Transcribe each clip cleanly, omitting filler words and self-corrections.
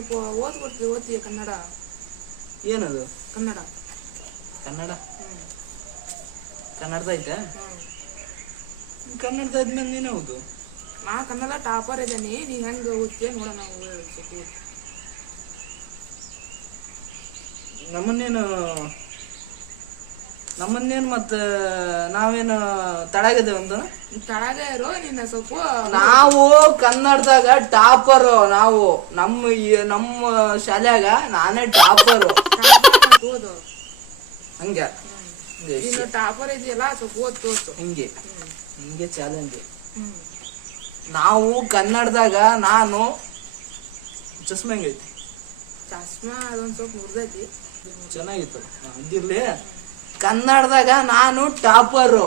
ಸ್ವಲ್ಪ ಓದ್ತೀಯ ಕನ್ನಡ? ಏನದು ಕನ್ನಡ? ಕನ್ನಡ ಕನ್ನಡದ ಐತೆ. ಕನ್ನಡದ ಆದ್ಮೇಲೆ ನೀನೇ ಹೌದು. ನಾ ಕನ್ನಡ ಟಾಪರ್ ಇದ್ದೇನೆ, ನೀ ಹೆಂಗೆ ಓದ್ತೀಯ ನೋಡೋಣ. ನಮ್ಮನ್ನೇನು ಮತ್ತೆ ನಾವೇನು ತಳಗಿದ್ದೇವೆ ಅಂತ? ತಳಗ ಇರೋ ನೀನು ಸ್ವಲ್ಪ. ನಾವು ಕನ್ನಡದಾಗ ಟಾಪರು. ನಾವು ನಮ್ಮ ಶಾಲ್ಯಾಗ ನಾನೇ ಟಾಪರು. ಓದು ಹಂಗೆ ನೀನು ಟಾಪರ್ ಇದೆಯಲ್ಲ, ಸ್ವಲ್ಪ ಓದ್ತು ಹಿಂಗೆ ಚಾಲೆಂಜ್. ನಾವು ಕನ್ನಡದಾಗ ನಾನು ಚಸ್ಮಾ ಹೆಂಗೈತಿ? ಚಸ್ಮಾ ಅದೊಂದು ಸ್ವಲ್ಪ ಮುರ್ದೈತಿ. ಚೆನ್ನಾಗಿತ್ತು ಅದಿರ್ಲಿ. ಕನ್ನಡದಾಗ ನಾನು ಟಾಪರು.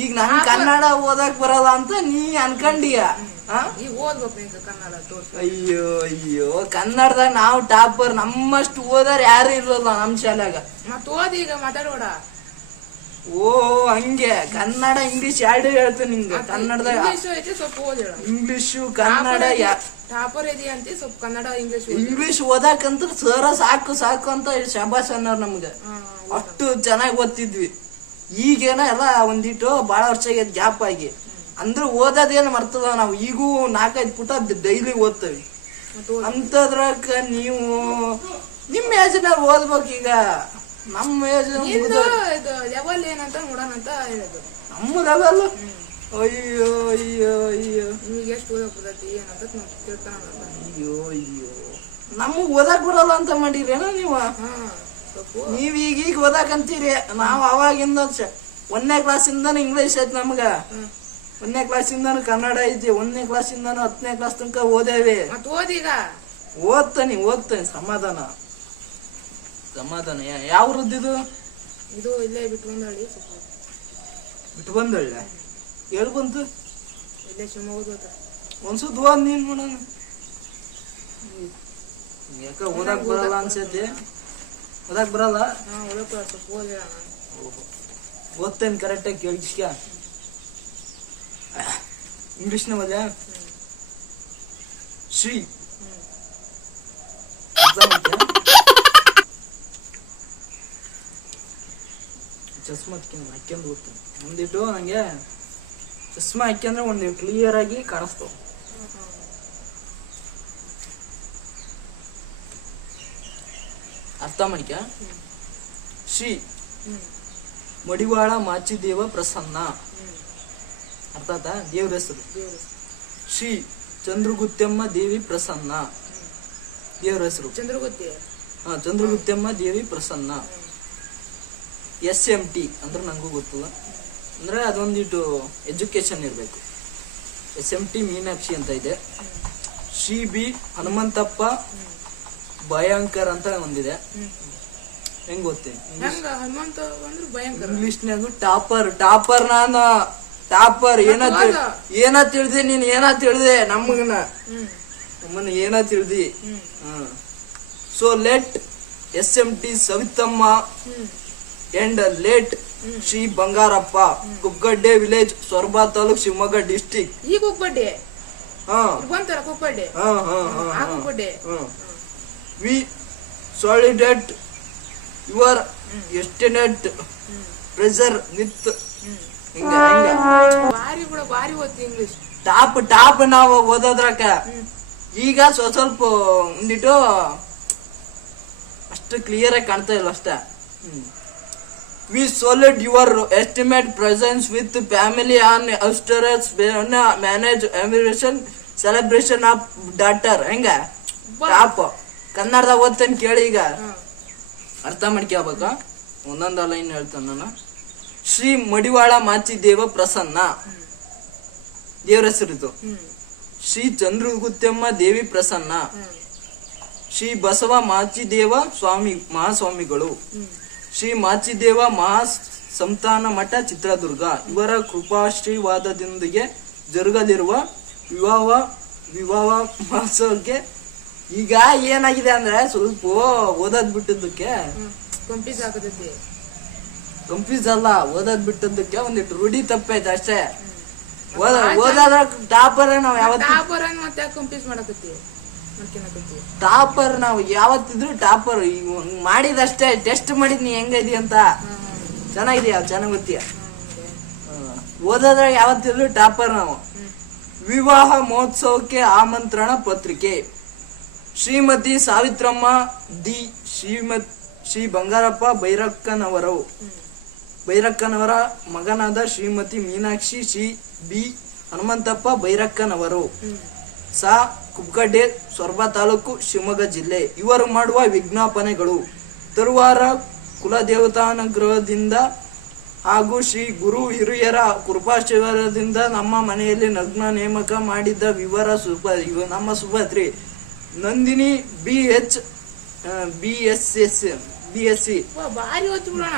ಈಗ ನನ್ ಕನ್ನಡ ಓದಕ್ ಬರಲ್ಲ ಅಂತ ನೀ ಅನ್ಕಂಡಿಯ. ಈಗ ಓದ್ಬೇಕು ಕನ್ನಡ. ಅಯ್ಯೋ ಕನ್ನಡದಾಗ ನಾವು ಟಾಪರ್. ನಮ್ಮಷ್ಟು ಓದಾರ ಯಾರು ಇರಲ್ಲ ನಮ್ ಶಾಲ್ಯಾಗ. ಮತ್ ಓದಿ ಈಗ ಮಾತಾಡೋಡ. ಓ ಹಂಗೆ ಕನ್ನಡ ಇಂಗ್ಲಿಷ್ ಎರಡು ಹೇಳ್ತೇನೆ ನಿಂಗೆ. ಕನ್ನಡದಾಗ ಸ್ವಲ್ಪ ಓದಿ. ಇಂಗ್ಲಿಷು ಕನ್ನಡ ಟಾಪರ್ ಇದೆಯಾ ಅಂತ ಸ್ವಲ್ಪ ಕನ್ನಡ ಇಂಗ್ಲಿಷ್ ಓದಾಕಂತ ಸರ ಸಾಕು ಅಂತ ಶಬಾಷ್ ಅನ್ನೋರು ನಮ್ಗೆ. ಅಷ್ಟು ಚೆನ್ನಾಗಿ ಓದ್ತಿದ್ವಿ. ಈಗೇನ ಎಲ್ಲ ಒಂದಿಟ್ಟು ಬಾಳ ವರ್ಷ ಆಗೈತಿ ಗ್ಯಾಪ್ ಆಗಿ. ಅಂದ್ರೆ ಓದೋದೇನು ಮರ್ತದ. ನಾವು ಈಗೂ 4-5 ಪುಟ ಡೈಲಿ ಓದ್ತೇವಿ. ಅಂತದ್ರಾಗ ನೀವು ನಿಮ್ಮ ಏಜ್ನಾಗ ಓದ್ಬೇಕು. ಈಗ ನಮ್ಮ ಏಜ್ ಲೆವೆಲ್ ಏನಂತ ನೋಡೋಣ ಅಂತ ಹೇಳೋದು. ನಮ್ಮ ಲೆವೆಲ್ ಅಯ್ಯೋ ನಿಮಗೆ ಎಷ್ಟು ಓದಕ್ ಬರ್ತೈತಿ ಏನಂತ ತಿಳ್ತಾನ. ಅಯ್ಯೋ ನಮಗ್ ಓದಕ್ ಬರಲ್ಲ ಅಂತ ಮಾಡಿರೇನ ನೀವು? ನೀವ್ ಈಗ ಓದಾಕಂತೀರಿ. ನಾವ್ ಅವಾಗಿಂದ 1ನೇ ಕ್ಲಾಸಿಂದ ಇಂಗ್ಲಿಷ್ ಐತಿ ನಮ್ಗ. 1ನೇ ಕ್ಲಾಸಿಂದಾನು ಕನ್ನಡ ಐತಿ. 1ನೇ ಕ್ಲಾಸಿಂದಾನು 10ನೇ ಕ್ಲಾಸ್ ತನಕ ಓದೇವಿ. ಓದ್ತೇನೆ ಸಮಾಧಾನ. ಯಾವ ವೃದ್ಧಿದು? ಇದು ಇಲ್ಲೇ ಬಿಟ್ಟು ಬಂದಳ್ಳ. ಎಲ್ಲಿ ಬಂತು? ಇಲ್ಲೇ ಶಿವಮೊಗ್ಗ. ಒಂದ್ಸತ್ ಓದ್ ನೀನ್ ಮಾಡೋಣ. ಯಾಕ ಓದಾಕ್ ಬರಲ್ಲ ಅನ್ಸೈತಿ? ಓದಾಕ್ ಬರಲ್ಲ? ಓದ್ತೇನೆ ಕರೆಕ್ಟಾಗಿ ಕೇಳಿಸ್ಕ. ಇಂಗ್ಲಿಷ್ನ ಓದ. ಶ್ರೀ ಚಸ್ಮಾ ಹಾಕ್ಯಂದು ಓದ್ತೇನೆ. ಒಂದಿಟ್ಟು ನಂಗೆ ಚಸ್ಮಾ ಹಾಕ್ಯಂದ್ರೆ ಒಂದು ಕ್ಲಿಯರ್ ಆಗಿ ಕಾಣಿಸ್ತಾವ. ಅರ್ಥ ಮಾಡಿಕ. ಶ್ರೀ ಮಡಿವಾಳ ಮಾಚಿದೇವ ಪ್ರಸನ್ನ. ಅರ್ಥ ಆಯ್ತಾ? ದೇವ್ರ ಹೆಸರು. ಶ್ರೀ ಚಂದ್ರಗುತ್ತೆಮ್ಮ ದೇವಿ ಪ್ರಸನ್ನ ದೇವ್ರ ಹೆಸರು. ಚಂದ್ರಗುತ್ತೆಮ್ಮ ದೇವಿ ಪ್ರಸನ್ನ. SMT ಅಂದ್ರೆ ನಂಗೂ ಗೊತ್ತಲ್ಲ. ಅಂದ್ರೆ ಅದೊಂದಿಟ್ಟು ಎಜುಕೇಶನ್ ಇರ್ಬೇಕು. SMT ಮೀನಾಕ್ಷಿ ಅಂತ ಇದೆ. ಶ್ರೀ ಬಿ ಹನುಮಂತಪ್ಪ ಭಯಂಕರ್ ಅಂತ ಒಂದಿದೆ. ಹೆಂಗ್ ಗೊತ್ತೇನೆ ಇಂಗ್ಲಿಷ್ನಾಗು ಟಾಪರ್ ನಾನು ಟಾಪರ್. ಏನ ತಿಳಿದೆ ನೀನ್? ಏನ ತಿಳಿದೆ ನಮ್ಮನ್ನ ಏನ ತಿಳಿದಿ? So let SMT Savitamma and late Shri Bangarappa, Kukkadde village, Soraba taluk, Shivamogga district. We salute your esteemed presence with. Top ನಾವು ಓದೋದ್ರಕ. ಈಗ ಸ್ವಲ್ಪ ಒಂದಿಟ್ಟು ಅಷ್ಟು ಕ್ಲಿಯರ್ ಆಗಿ ಕಾಣ್ತಾ ಇಲ್ಲ ಅಷ್ಟೇ. We solid your estimate presence with family on Australia manage anniversary celebration of daughter. ಹೆಂಗ ಟಾಪ್ ಕನ್ನಡದಾಗ ಓದ್ತೇನೆ ಕೇಳಿ. ಈಗ ಅರ್ಥ ಮಾಡ್ಕೋಬೇಕ. ಒಂದೊಂದ ಲೈನ್ ಹೇಳ್ತಾನೆ ನಾನು. ಶ್ರೀ ಮಡಿವಾಳ ಮಾಚಿದೇವ ಪ್ರಸನ್ನ ದೇವ್ರ ಹೆಸರಿದು. ಶ್ರೀ ಚಂದ್ರಗುತ್ತೆಮ್ಮ ದೇವಿ ಪ್ರಸನ್ನ. ಶ್ರೀ ಬಸವ ಮಾಚಿದೇವ ಮಹಾಸ್ವಾಮಿಗಳು. ಶ್ರೀ ಮಾಚಿದೇವ ಮಹಾ ಸಂತಾನ ಮಠ ಚಿತ್ರದುರ್ಗ ಇವರ ಕೃಪಾಶ್ರೀವಾದದೊಂದಿಗೆ ಜರುಗಲಿರುವ ವಿವಾಹ ಮಹೋತ್ಸವಕ್ಕೆ. ಈಗ ಏನಾಗಿದೆ ಅಂದ್ರೆ ಸ್ವಲ್ಪ ಓದೋದ್ ಬಿಟ್ಟಿದ್ದಕ್ಕೆ ಕಂಫ್ಯೂಸ್ ಅಲ್ಲ, ಓದೋದ್ ಬಿಟ್ಟಿದ್ದಕ್ಕೆ ಒಂದಿಟ್ಟು ರೂಢಿ ತಪ್ಪೈತೆ ಅಷ್ಟೇ. ಓದಾದ್ರ ಟಾಪರ್ ನಾವ್ ಯಾವತ್ತು ಮತ್ತೆ ಕಂಫ್ಯೂಸ್ ಮಾಡಕತ್ತಿ. ಮಾಡ್ಕೊಳಕತ್ತೀವಿ. ಟಾಪರ್ ನಾವು ಯಾವತ್ತಿದ್ರು ಟಾಪರ್. ಈಗ ಮಾಡಿದಷ್ಟೇ ಟೆಸ್ಟ್ ಮಾಡಿದ್ನಿ ಹೆಂಗೈದಿ ಅಂತ. ಚೆನ್ನಾಗಿದೆಯಾ? ಚೆನ್ನಾಗ್ ಗೊತ್ತೀಯ? ಓದೋದ್ರಾಗ ಯಾವತ್ತಿದ್ರು ಟಾಪರ್ ನಾವು. ವಿವಾಹ ಮಹೋತ್ಸವಕ್ಕೆ ಆಮಂತ್ರಣ ಪತ್ರಿಕೆ. ಶ್ರೀಮತಿ ಸಾವಿತ್ರಮ್ಮ ದಿ ಶ್ರೀ ಬಂಗಾರಪ್ಪ ಬೈರಕ್ಕನವರ ಮಗನಾದ ಶ್ರೀಮತಿ ಮೀನಾಕ್ಷಿ ಶ್ರೀ ಬಿ ಹನುಮಂತಪ್ಪ ಬೈರಕ್ಕನವರು, ಸಾ ಕುಬ್ಕಡ್ಡೆ, ಸೊರಬ ತಾಲೂಕು, ಶಿವಮೊಗ್ಗ ಜಿಲ್ಲೆ. ಇವರು ಮಾಡುವ ವಿಜ್ಞಾಪನೆಗಳು: ತರುವಾರ ಕುಲದೇವತಾನುಗ್ರಹದಿಂದ ಹಾಗೂ ಶ್ರೀ ಗುರು ಹಿರಿಯರ ಕೃಪಾಶೀರ್ವಾದದಿಂದ ನಮ್ಮ ಮನೆಯಲ್ಲಿ ನಗ್ನ ನೇಮಕ ಮಾಡಿದ್ದ ನಮ್ಮ ಸುಭದ್ರಿ ನಂದಿನಿ BSc ಭಾರಿ ಓದ್ತು ಬಿಡೋಣ.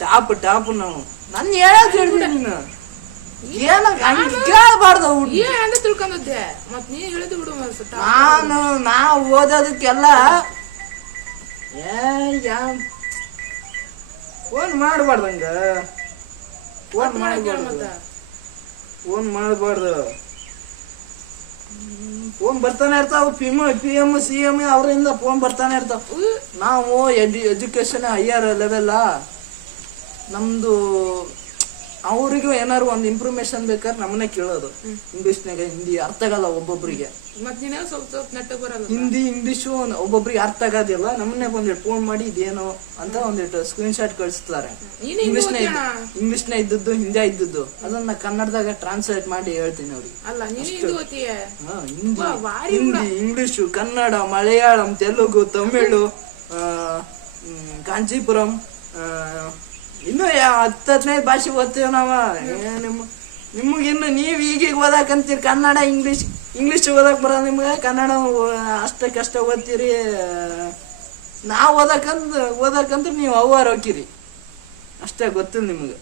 ಟಾಪ್ ನಾವು. ನನ್ ಹೇಳಕ್ ಹೇಳ್ತೀನಿ ನೀನು ಕೇಳಬಾರ್ದು. ಏನಂತ ತಿಳ್ಕೊಂಡದ್ದೆ ಮತ್ ನೀನ್ ಹೇಳಿದ್ ಬಿಡು. ನಾವು ಓದೋದಕ್ಕೆಲ್ಲ ಫೋನ್ ಮಾಡಬಾರ್ದಂಗ. ಫೋನ್ ಮಾಡಬಾರ್ದು. ಫೋನ್ ಬರ್ತಾನೆ ಇರ್ತಾವ. PM CM ಅವರಿಂದ ಫೋನ್ ಬರ್ತಾನೆ ಇರ್ತಾವ. ನಾವು ಎಜುಕೇಶನ್ ಹೈಯರ್ ಲೆವೆಲ್. ನಮ್ದು ಅವ್ರಿಗೂ ಏನಾರು ಒಂದು ಇನ್ಫಾರ್ಮೇಶನ್ ಬೇಕಾದ್ರೆ ನಮ್ಮನ್ನೇ ಕೇಳೋದು. ಇಂಗ್ಲಿಷ್ನಾಗ ಹಿಂದಿ ಅರ್ಥ ಆಗಲ್ಲ ಒಬ್ಬೊಬ್ರಿಗೆ. ಹಿಂದಿ ಇಂಗ್ಲಿಷು ಒಬ್ಬೊಬ್ರಿಗೆ ಅರ್ಥ ಆಗೋದಿಲ್ಲ. ನಮ್ಮನ್ನೇ ಒಂದಿಟ್ಟು ಫೋನ್ ಮಾಡಿ ಇದೇನು ಅಂತ ಒಂದಿಟ್ಟು ಸ್ಕ್ರೀನ್ ಶಾಟ್ ಕಳಿಸ್ತಾರೆ. ಇಂಗ್ಲಿಷ್ನ ಇದ್ದದ್ದು ಹಿಂದಿ ಇದ್ದದ್ದು ಅದನ್ನ ಕನ್ನಡದಾಗ ಟ್ರಾನ್ಸ್ಲೇಟ್ ಮಾಡಿ ಹೇಳ್ತೀನಿ ಅವ್ರಿಗೆ. ಹಿಂದಿ ಇಂಗ್ಲಿಷು ಕನ್ನಡ ಮಲಯಾಳಂ ತೆಲುಗು ತಮಿಳು ಕಾಂಚೀಪುರಂ ಇನ್ನು 10-15 ಭಾಷೆ ಓದ್ತೇವೆ ನಾವ. ನಿಮಗಿನ್ನು ನೀವ್ ಈಗೀಗ ಓದಾಕಂತೀರಿ ಕನ್ನಡ ಇಂಗ್ಲಿಷ್ ಓದಕ್ ಬರೋದು ನಿಮ್ಗೆ. ಕನ್ನಡ ಅಷ್ಟಕ್ಕಷ್ಟ ಓದ್ತೀರಿ. ನಾವ್ ಓದಕಂದ್ರೆ ನೀವು ಅವ್ವಾರ ಹೋಗಿರಿ ಅಷ್ಟೇ. ಗೊತ್ತಿಲ್ಲ ನಿಮ್ಗೆ.